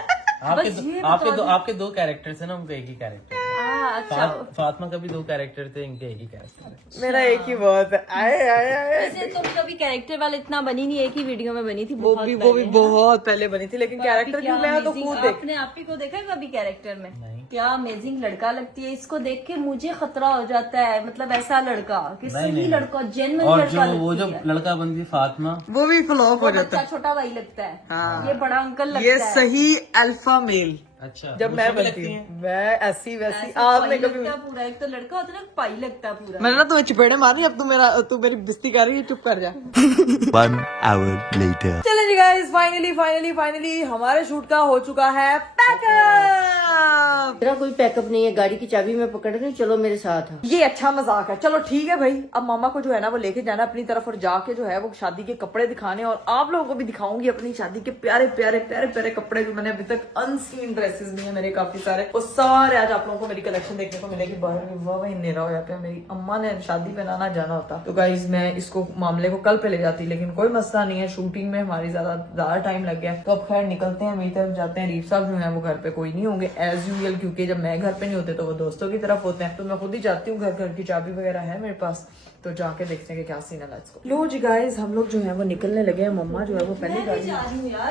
आपके दो कैरेक्टर्स है ना, उनका एक ही कैरेक्टर। अच्छा फातिमा का भी 2 कैरेक्टर थे, इनके एक ही कैरेक्टर है। मेरा एक ही बहुत है। आए आए आए। वैसे तुम कभी कैरेक्टर वाला इतना बनी नहीं, एक ही वीडियो में बनी थी। वो भी बहुत पहले बनी थी, लेकिन कैरेक्टर क्यों मैं तो खुद देख। आपने आप ही को देखा है कभी कैरेक्टर में? क्या अमेजिंग लड़का लगती है। इसको देख के मुझे खतरा हो जाता है, मतलब ऐसा लड़का कि सही लड़का, जेन्युइन और लड़का। जो वो जो लड़का बनती है फातिमा, वो भी फ्लॉप हो जाता बच्चा छोटा भाई लगता है। हाँ। ये बड़ा अंकल लगता ये है। सही अल्फा मेल। अच्छा जब मैं बनती हूँ मैं ऐसी वैसी। आपने कभी लगता है पूरा, एक तो लड़का होता है ना, पाई लगता है पूरा। मैंने ना तुम्हें चपेड़े मारी, अब तू मेरी बिस्ती कर रही है, चुप कर जा। 1 hour later. चले जी गाइस, फाइनली हमारे शूट का हो चुका है पैकअप। मेरा कोई पैकअप नहीं है, गाड़ी की चाबी मैं पकड़ रही, चलो मेरे साथ। ये अच्छा मजाक है। चलो ठीक है भाई, अब मामा को जो है ना वो लेके जाना अपनी तरफ, और जाके जो है वो शादी के कपड़े दिखाने, और आप लोगों को भी दिखाऊंगी अपनी शादी के प्यारे प्यारे प्यारे प्यारे कपड़े जो मैंने अभी तक अनसीन ड्रेसेस भी है मेरे काफी सारे, वो सारे आज आप लोगों को मेरी कलेक्शन देखने को मिलेगी। वाह भाई नेरा हो जाता है। मेरी अम्मा ने शादी पे ना जाना होता तो गाइज मैं इसको मामले को कल पे ले जाती, लेकिन कोई मसला नहीं है, शूटिंग में हमारी ज्यादा टाइम लग गया। तो अब खैर निकलते हैं, मेरी तरफ जाते हैं। रीफ साहब जो है वो घर पे कोई नहीं होंगे एज यूजुअल, क्योंकि जब मैं घर पे नहीं होते तो वो दोस्तों की तरफ होते हैं, तो मैं खुद ही जाती हूँ। घर की चाबी वगैरह है मेरे पास, तो जाके देखते हैं कि क्या सीन है। Let's go. Low ji guys, हम लोग जो है वो निकलने लगे हैं। मम्मा जो है वो पहले गाड़ी।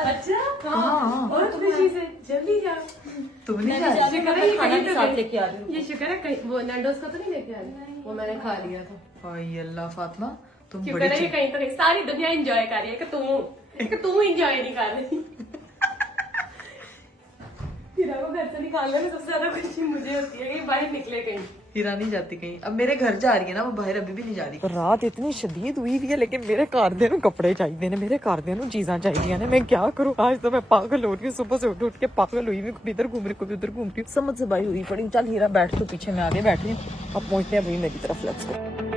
अच्छा हाँ और खुशी से जल्दी जाओ। तुम नहीं जा रही? खाना भी साथ लेके आ रही हूँ। ये शुक्र है कहीं वो नंडोस का तो नहीं लेके आई, वो मैंने खा लिया था। हाय अल्लाह फातिमा, तुम शुक्र बड़ी है कि कहीं तो कहीं सारी दुनिया एंजॉय कर रही है कि तू एंजॉय नहीं कर रही। हीरा को घर से निकालने में सबसे ज्यादा खुशी मुझे होती है कि बाहर निकले कहीं। हीरा नहीं जाती कहीं। अब मेरे घर जा रही है ना, वो बाहर अभी भी नहीं जा रही। रात इतनी शदीद हुई हुई है, लेकिन मेरे घरदे नूं कपड़े चाहिए ने, मेरे घरदे नूं चीज़ां चाहिए ने। मैं क्या करूं, आज तो मैं पागल हो रही हूँ। सुबह से उठ के पागल हुई, कभी इधर घूम रही कभी उधर घूम रही हूँ, समझ से बाई हुई पड़ी। चल हीरा बैठ, तो पीछे मैं आगे बैठ रही हूँ। अब पहुंचते हैं भाई मेरी तरफ। Let's go.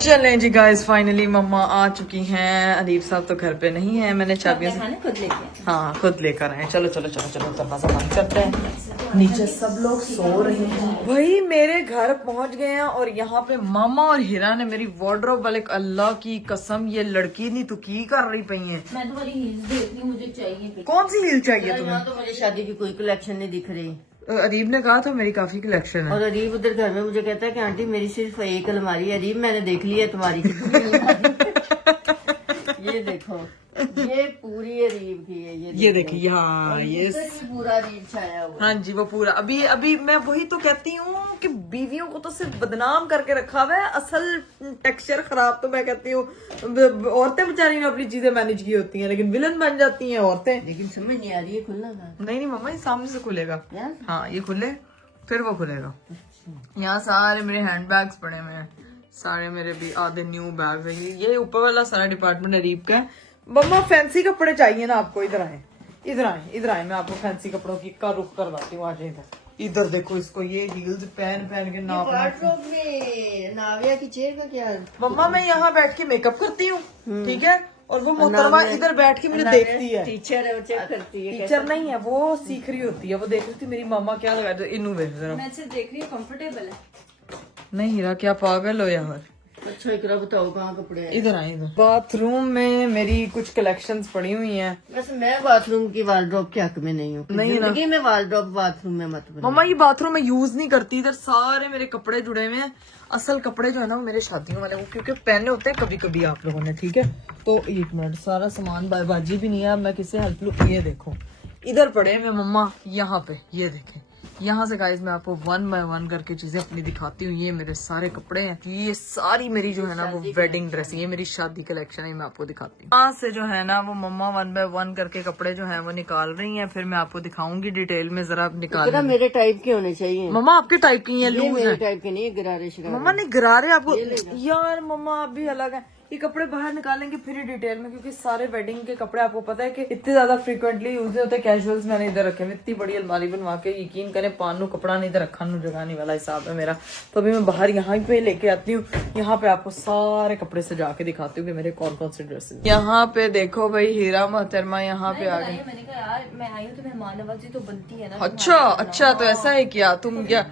चलें जी गाइस, फाइनली मम्मा आ चुकी हैं। अदीब साहब तो घर पे नहीं है, मैंने चाबियां खुद लेके हाँ खुद लेकर आए। चलो दरवाजा बंद करते हैं। नीचे सब लोग सो रहे हैं। भाई मेरे घर पहुंच गए हैं, और यहाँ पे मामा और हीरा ने मेरी वार्डरोब वाले, अल्लाह की कसम ये लड़की नहीं तो की कर रही पई है। मैं तुम्हारी हील्स देख रही हूँ, मुझे चाहिए। कौन सी हील चाहिए तुम्हें? यहाँ तो मुझे शादी की कोई कलेक्शन नहीं दिख रही। अरीब ने कहा था मेरी काफी कलेक्शन है। और अरीब उधर घर में मुझे कहता है कि आंटी मेरी सिर्फ एक अलमारी है। अरीब मैंने देख ली है तुम्हारी। ये देखो, ये पूरी अरीब की है। ये देखिए, हाँ ये पूरा अरीब छाया हुआ। हाँ जी वो पूरा। अभी मैं वही तो कहती हूँ कि बीवियों को तो सिर्फ बदनाम करके रखा हुआ है, असल टेक्सचर खराब। तो मैं कहती हूँ औरतें बेचारी ने अपनी चीजें मैनेज की होती हैं, लेकिन विलन बन जाती हैं औरतें। लेकिन समझ नहीं आ रही है, खुलना था। नहीं मम्मा, ये सामने से खुलेगा। यार? हाँ ये खुले फिर वो खुलेगा। यहाँ सारे मेरे हैंड बैग्स पड़े हुए हैं, सारे मेरे भी आधे न्यू बैग है। ये ऊपर वाला सारा डिपार्टमेंट अरीब का है। मम्मा फैंसी कपड़े चाहिए ना आपको? इधर आए मैं आपको फैंसी कपड़ों का रुख करवाती हूँ। आज इधर देखो इसको, ये हील्स पहन के नाप में नाविया की चेयर का क्या? मम्मा मैं यहाँ बैठ के मेकअप करती हूँ, ठीक है, और वो मोहतरमा इधर बैठ के मुझे देखती है। टीचर है, वो चेक करती है। टीचर नहीं है, वो सीख रही होती है। वो देख रही थी मेरी मामा क्या लगा रही, इनू देख जरा। मैं से देख रही हूँ, कंफर्टेबल है। नहीं हीरा क्या पागल हो यार। अच्छा इकरा बताओ कहाँ कपड़े हैं? इधर आए। इधर बाथरूम में मेरी कुछ कलेक्शंस पड़ी हुई हैं। वैसे मैं बाथरूम की वार्डरोब के हक में नहीं हूँ। नहीं ना, मैं वार्डरोब बाथरूम में मत बनाओ। मम्मा ये बाथरूम में यूज नहीं करती। इधर सारे मेरे कपड़े जुड़े हुए हैं। असल कपड़े जो है ना वो मेरे शादियों वाले, वो क्योंकि पहने होते हैं कभी कभी आप लोगों ने, ठीक है। तो एक मिनट, सारा सामान बाजी भी नहीं है। मैं किससे हेल्प लूं? ये देखो इधर पड़े हैं मम्मा, यहाँ पे ये देखें, यहाँ से गाइस मैं आपको 1 बाय 1 करके चीजें अपनी दिखाती हूँ। ये मेरे सारे कपड़े हैं, ये सारी मेरी जो है ना वो वेडिंग ड्रेस, ये मेरी शादी कलेक्शन है, मैं आपको दिखाती हूँ। यहाँ से जो है ना वो मम्मा 1 बाय 1 करके कपड़े जो है वो निकाल रही हैं, फिर मैं आपको दिखाऊंगी डिटेल में, जरा निकाल। मेरे टाइप के होने चाहिए। मम्मा आपके टाइप की है, लूज है। टाइप के नहीं, गरारे शरारे। मम्मा नहीं गरारे आपको यार, मम्मा आप भी अलग है। ये कपड़े बाहर निकालेंगे फिर ही डिटेल में, क्योंकि सारे वेडिंग के कपड़े आपको पता है कि इतने ज्यादा फ्रीक्वेंटली यूज नहीं होते। कैजुअल्स मैंने इधर रखे हैं, इतनी बड़ी अलमारी बनवा के, यकीन करें पानू कपड़ा नहीं इधर रखा, नू जगह नहीं वाला हिसाब है मेरा। तो अभी मैं बाहर यहाँ पे लेके आती हूँ, यहाँ पे आपको सारे कपड़े सजा के दिखाती हूँ कि मेरे कौन कौन से ड्रेसेस। यहाँ पे देखो भाई हीरा मोहतरमा यहाँ पे आ गए। मैंने कहा यार मैं आई हूँ तो मेहमान नवाजी तो बनती है ना। अच्छा तो ऐसा है क्या? तुम क्या,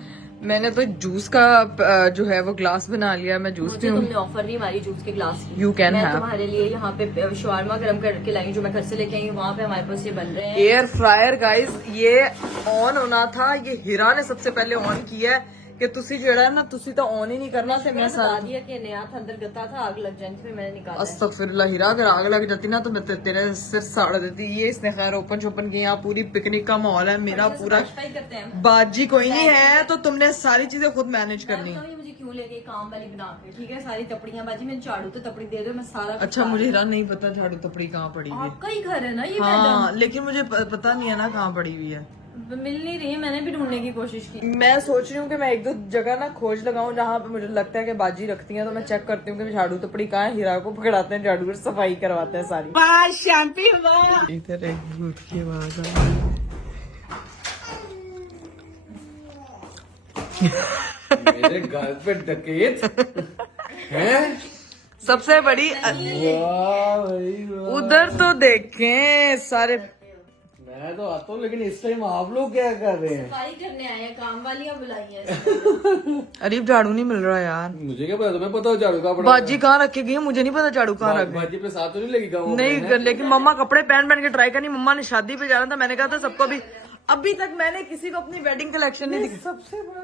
मैंने तो जूस का जो है वो ग्लास बना लिया, मैं जूस मुझे तुमने ऑफर नहीं मारी जूस के ग्लास की। यू कैन मैं हैव। तुम्हारे लिए यहाँ पे शवारमा गरम करके लाई, जो मैं घर से लेके आई हूँ, वहाँ पे हमारे पास ये बन रहे हैं। एयर फ्रायर गाइस, ये ऑन होना था, ये हीरा ने सबसे पहले ऑन किया है कि तुसी जो है ना तुसी तो ऑन ही नहीं करना थे। मैं बता दिया कि नया था, अंदर गता था, आग लग जानी थी, मैंने निकाला। अस्तगफिरुल्लाह हीरा, अगर आग लग जाती ना तो मैं तेरे सिर साड़ देती। ये इसने खैर ओपन शोपन किया, यहाँ पूरी पिकनिक का माहौल है, मेरा पूरा करते हैं। बाजी कोई नहीं है, तो तुमने सारी चीजें खुद मैनेज करनी है। मुझे क्यों लेके काम वाली बना के, ठीक है सारी तपड़ियां बाजी, मैं झाड़ू तो तपड़ी दे दो, मैं सारा। अच्छा मुझे हीरा नहीं पता झाड़ू तपड़ी कहाँ पड़ी हुई है। आपका ही घर है ना ये। हाँ लेकिन मुझे पता नहीं है ना कहाँ पड़ी हुई है, मिल नहीं रही है, मैंने भी ढूंढने की कोशिश की। मैं सोच रही हूँ कि मैं एक दो जगह ना खोज लगाऊं जहाँ पे मुझे लगता है कि बाजी रखती हैं, तो मैं चेक करती हूँ कि झाड़ू तपड़ी कहाँ है। हीरा को पकड़ाते हैं, झाड़ू से सफाई करवाते हैं सारी। इधर एक भूत की आवाज आ रही है। मेरे घर पे डकैत हैं? सबसे बड़ी उधर तो देखें सारे। मैं तो आता हूँ, लेकिन इस टाइम आप लोग क्या कर रहे हैं? सफाई करने आए हैं, काम वालियां बुलाई हैं। अरे झाड़ू नहीं मिल रहा यार। मुझे क्या पता, तुम्हें पता हो झाड़ू का पड़ा? बाजी कहाँ रखी गई है, मुझे नहीं पता झाड़ू कहाँ रख गई। बाजी पे साथ तो नहीं लगी गाँव नहीं लेकिन मम्मा कपड़े पहन पहन के ट्राई करनी। मम्मा ने शादी पे जाना था, मैंने कहा था सबको भी, अभी तक मैंने किसी को अपनी वेडिंग कलेक्शन नहीं दिखाई। सबसे बड़ा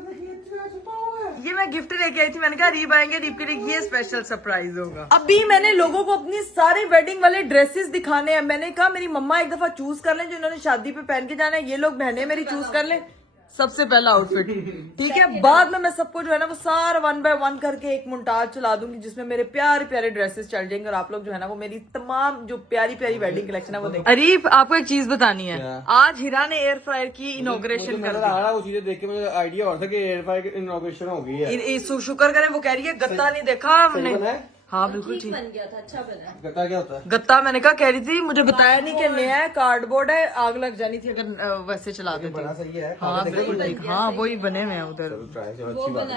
ये मैं गिफ्ट लेके आई थी, मैंने कहा रीब आएंगे, रीब के लिए ये स्पेशल सरप्राइज होगा। अभी मैंने लोगों को अपनी सारी वेडिंग वाले ड्रेसेस दिखाने हैं। मैंने कहा मेरी मम्मा एक दफा चूज कर लें जो इन्होंने शादी पे पहन के जाना है, ये लोग बहनें मेरी चूज कर लें सबसे पहला आउटफिट, ठीक है। बाद में मैं सबको जो है ना वो सारा 1 बाय 1 करके एक मुंटाज चला दूंगी, जिसमें मेरे प्यारे प्यारे ड्रेसेस चल जाएंगे, और आप लोग जो है ना वो मेरी तमाम जो प्यारी प्यारी वेडिंग कलेक्शन है वो देखें। अरीफ आपको एक चीज बतानी है, आज हीरा ने एयर फ्रायर की इनॉग्रेशन कर दी। वो चीजें देख के मुझे आइडिया हो रहा था कि एयर फ्रायर की इनॉग्रेशन हो गई है। शुक्र करें, वो कह रही है गत्ता नहीं देखा हमने। हाँ बिल्कुल ठीक बन गया था, अच्छा बना। गत्ता क्या होता है? गत्ता मैंने कहा कह रही थी, मुझे बताया नहीं कि नया है, कार्डबोर्ड है, आग लग जानी थी अगर वैसे चला देते। बड़ा सही है। हाँ बिल्कुल ठीक, हाँ वही बने हुए हैं उधर।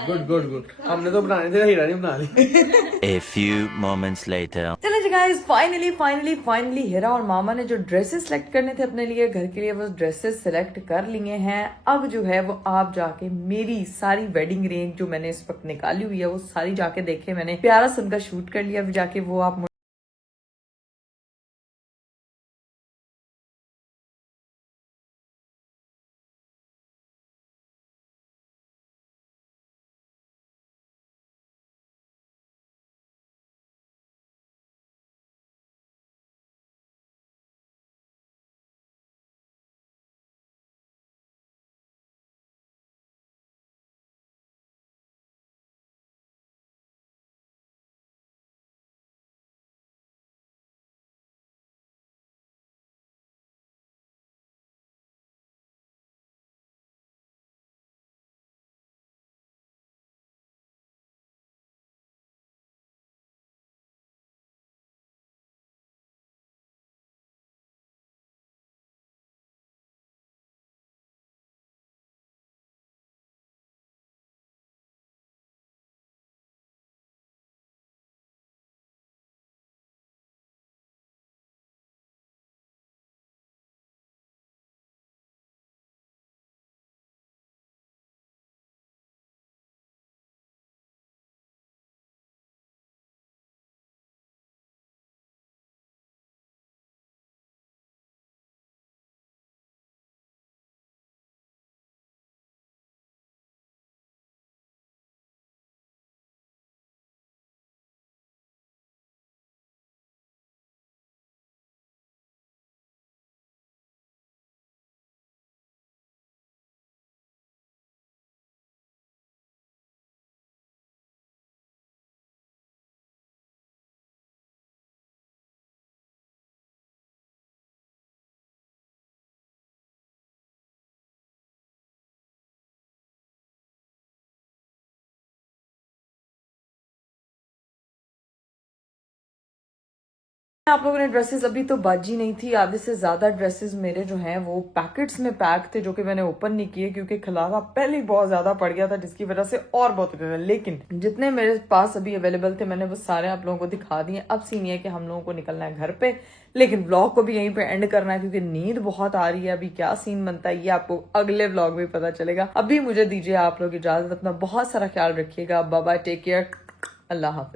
गुड गुड गुड, हमने तो बनाने थे, हीरा ने बना ली। A few moments later. चलो जी गाइस, फाइनली हीरा और मामा ने जो ड्रेसेस सेलेक्ट करने थे अपने लिए घर के लिए, वो ड्रेसेस सेलेक्ट कर लिए हैं। अब जो है वो आप जाके मेरी सारी वेडिंग रेंज जो मैंने इस वक्त निकाली हुई है वो सारी जाके देखे, मैंने प्यारा सा उनका शूट कर लिया। अभी जाके वो आप आप लोगों ने ड्रेसेस अभी तो बाजी नहीं थी, आधे से ज्यादा ड्रेसेस मेरे जो हैं वो पैकेट्स में पैक थे, जो कि मैंने ओपन नहीं किए क्योंकि खलारा पहले ही बहुत ज्यादा पड़ गया था, जिसकी वजह से और बहुत गया। लेकिन जितने मेरे पास अभी अवेलेबल थे मैंने वो सारे आप लोगों को दिखा दिए। अब सीन ये है कि हम लोगों को निकलना है घर पे, लेकिन व्लॉग को भी यहीं पे एंड करना है क्योंकि नींद बहुत आ रही है। अभी क्या सीन बनता है ये आपको अगले व्लॉग में पता चलेगा। अभी मुझे दीजिए आप लोग इजाजत, अपना बहुत सारा ख्याल रखिएगा। बाय बाय, टेक केयर, अल्लाह हाफिज।